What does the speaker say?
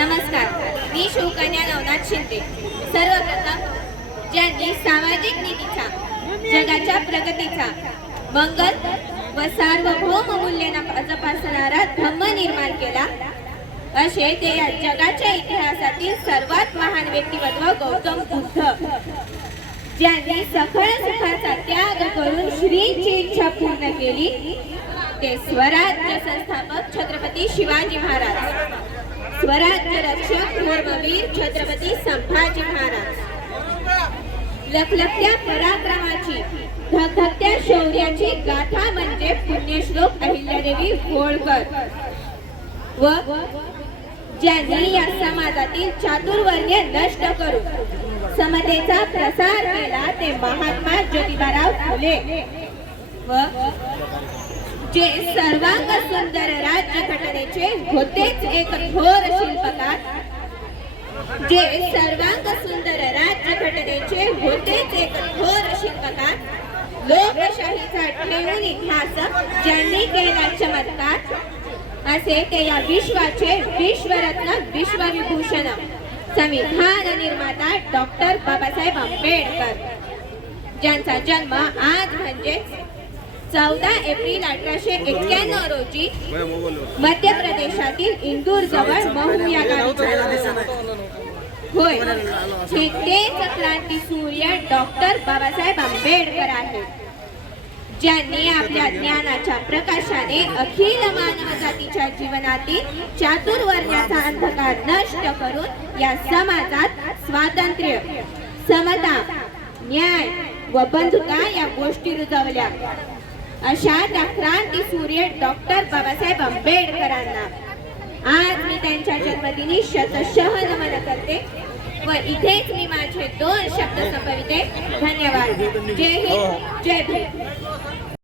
नमस्कार. मी शिवकन्या नवनाथ शिंदे. सर्वप्रथम ज्यांनी सामाजिक नीतीचा जगाच्या प्रगतीचा मंगल व सार्वभौम मूल्य जपासणारा धम्म निर्माण केला. असे ते या जगाच्या इतिहासातील सर्वात महान व्यक्तिमत्व गौतम बुद्ध. ज्यांनी सखळ सुखाचा त्याग करून श्रीची इच्छा पूर्ण केली. ते स्वराज्य संस्थापक छत्रपती शिवाजी महाराज. स्वराज्य रक्षक धर्मवीर छत्रपती संभाजी महाराज. लखलखत्या पराक्रमाची धगधगत्या शौर्याची गाथा म्हणजे पुण्यश्लोक अहिल्यादेवी होळकर. व ज्यांनी या समाजातील चातुर्वर्ण्य नष्ट करून समतेचा प्रसार केला ते महात्मा ज्योतिबाराव फुले. व जे सर्वांग सुंदर राज्य घटनेचे होतेच एक थोर शिल्पकार. जे सर्वांग सुंदर राज्य घटनेचे होतेच एक थोर शिल्पकार. लोकशाहीचा ठेवून इतिहास ज्यांनी केला चमत्कार असे ते या विश्वाचे विश्वरत्न विश्वविभूषण संविधान निर्माता डॉक्टर बाबासाहेब आंबेडकर. ज्यांचा जन्म आज म्हणजेच चौदा एप्रिल अठराशे एक्क्याण्णव रोजी मध्य प्रदेशातील इंदूर जवळ महू या गावी. होय. क्रांती सूर्य डॉक्टर बाबासाहेब आंबेडकर आहेत ज्यांनी आपल्या ज्ञानाच्या प्रकाशाने अखिल मानव जातीच्या जीवनातील चातुर्वर्ण्याचा अंधकार नष्ट करून या समाजात स्वातंत्र्य समता न्याय व बंधुता या गोष्टी रुजवल्या. अशा क्रांती सूर्य डॉक्टर बाबासाहेब आंबेडकरांना. आज मी त्यांच्या जन्मदिनी शतशः नमन करते. व इथेच मी माझे दोन शब्द संपविते. धन्यवाद. जय हिंद. जय भीम.